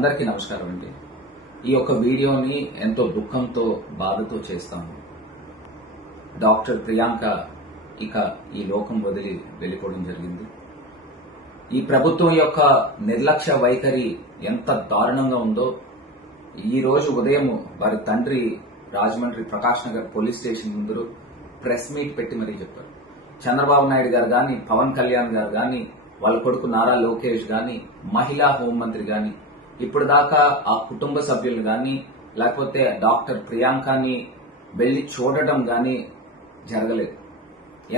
అందరికీ నమస్కారం అండి. ఈ యొక్క వీడియోని ఎంతో దుఃఖంతో బాధతో చేస్తాము. డాక్టర్ ప్రియాంక ఇక ఈ లోకం వదిలి వెళ్ళిపోవడం జరిగింది. ఈ ప్రభుత్వం యొక్క నిర్లక్ష్య వైఖరి ఎంత దారుణంగా ఉందో ఈ రోజు ఉదయం వారి తండ్రి రాజమండ్రి ప్రకాష్ నగర్ పోలీస్ స్టేషన్ ముందు ప్రెస్ మీట్ పెట్టి మరీ చెప్పారు. చంద్రబాబు నాయుడు గారు గాని, పవన్ కళ్యాణ్ గారు గాని, వాళ్ళ కొడుకు నారా లోకేష్ గాని, మహిళా హోంమంత్రి గాని, ఇప్పుడు దాకా ఆ కుటుంబ సభ్యులు గాని లేకపోతే డాక్టర్ ప్రియాంకని వెళ్లి చూడటం గాని జరగలేదు.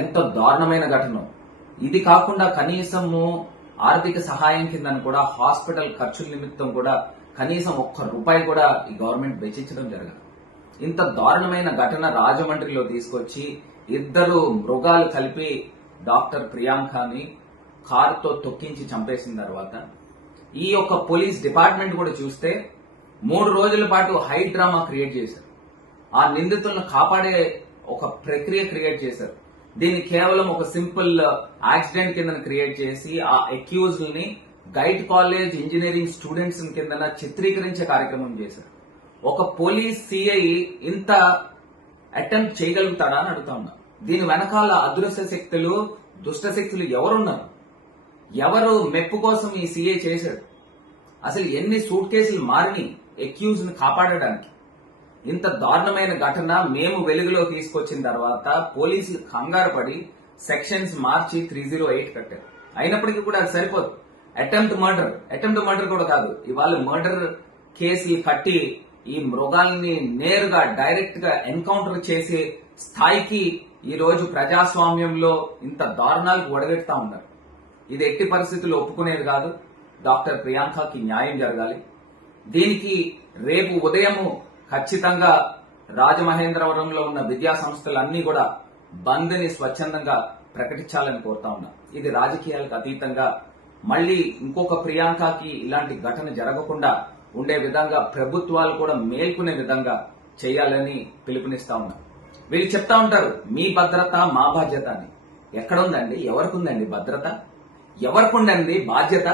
ఎంత దారుణమైన ఘటన. ఇది కాకుండా కనీసము ఆర్థిక సహాయం కిందని కూడా హాస్పిటల్ ఖర్చుల నిమిత్తం కూడా కనీసం ₹1 కూడా ఈ గవర్నమెంట్ వెచ్చించడం జరగదు. ఇంత దారుణమైన ఘటన రాజమండ్రిలో తీసుకొచ్చి ఇద్దరు మృగాలు కలిపి డాక్టర్ ప్రియాంకని కారుతో తొక్కించి చంపేసిన తర్వాత ఈ యొక్క పోలీస్ డిపార్ట్మెంట్ కూడా చూస్తే 3 రోజుల పాటు హై డ్రామా క్రియేట్ చేశారు. ఆ నిందితులను కాపాడే ఒక ప్రక్రియ క్రియేట్ చేశారు. దీన్ని కేవలం ఒక సింపుల్ యాక్సిడెంట్ కింద క్రియేట్ చేసి ఆ అక్యూజ్డ్ ని గైడ్ కాలేజ్ ఇంజనీరింగ్ స్టూడెంట్స్ కింద చిత్రీకరించే కార్యక్రమం చేశారు. ఒక పోలీస్ సిఐ ఇంత అటెంప్ట్ చేయగలుగుతాడా అని అడుగుతా ఉన్నా. దీని వెనకాల అదృశ్య శక్తులు, దుష్ట శక్తులు ఎవరున్నారు? ఎవరు మెప్పు కోసం ఈ సీఏ చేశాడు? అసలు ఎన్ని సూట్ కేసులు మారిని అక్యూజ్ ని కాపాడడానికి? ఇంత దారుణమైన ఘటన మేము వెలుగులో తీసుకొచ్చిన తర్వాత పోలీసులు కంగారు పడి సెక్షన్స్ మార్చి 308 కట్టారు. అయినప్పటికీ కూడా అది సరిపోదు. అటెంప్ట్ మర్డర్ కూడా కాదు, ఇవాళ మర్డర్ కేసులు కట్టి ఈ మృగాల్ని నేరుగా డైరెక్ట్ గా ఎన్కౌంటర్ చేసే స్థాయికి ఈ రోజు ప్రజాస్వామ్యంలో ఇంత దారుణాలకు ఒడగెడతా ఉన్నారు. ఇది ఎట్టి పరిస్థితుల్లో ఒప్పుకునేది కాదు. డాక్టర్ ప్రియాంకకి న్యాయం జరగాలి. దీనికి రేపు ఉదయము ఖచ్చితంగా రాజమహేంద్రవరంలో ఉన్న విద్యా సంస్థలన్నీ కూడా బంద్ ని స్వచ్ఛందంగా ప్రకటించాలని కోరుతా ఉన్నా. ఇది రాజకీయాలకు అతీతంగా మళ్లీ ఇంకొక ప్రియాంకకి ఇలాంటి ఘటన జరగకుండా ఉండే విధంగా ప్రభుత్వాలు కూడా మేల్కొనే విధంగా చేయాలని పిలుపునిస్తా ఉన్నా. వీళ్ళు చెప్తా ఉంటారు మీ భద్రత మా బాధ్యత అని. ఎక్కడుందండి? ఎవరికుందండి భద్రత? ఎవరికుండండి బాధ్యత?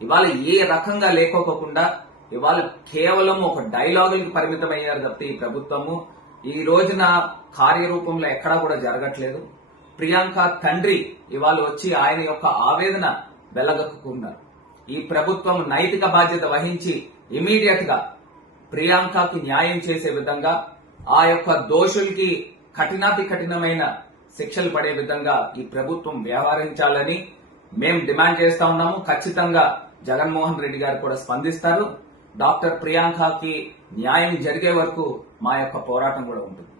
ఇవాళ ఏ రకంగా లేకోకుండా ఇవాళ కేవలం ఒక డైలాగులకు పరిమితమయ్యారు తప్పితే ఈ ప్రభుత్వము ఈ రోజున కార్యరూపంలో ఎక్కడా కూడా జరగట్లేదు. ప్రియాంక తండ్రి ఇవాళ వచ్చి ఆయన యొక్క ఆవేదన వెళ్లగక్కున్నారు. ఈ ప్రభుత్వం నైతిక బాధ్యత వహించి ఇమీడియట్ గా ప్రియాంకకు న్యాయం చేసే విధంగా, ఆ యొక్క దోషులకి కఠినాతి కఠినమైన శిక్షలు పడే విధంగా ఈ ప్రభుత్వం వ్యవహరించాలని మేము డిమాండ్ చేస్తా ఉన్నాము. ఖచ్చితంగా జగన్మోహన్ రెడ్డి గారు కూడా స్పందిస్తారు. డాక్టర్ ప్రియాంకకి న్యాయం జరిగే వరకు మా యొక్క పోరాటం కూడా ఉంటుంది.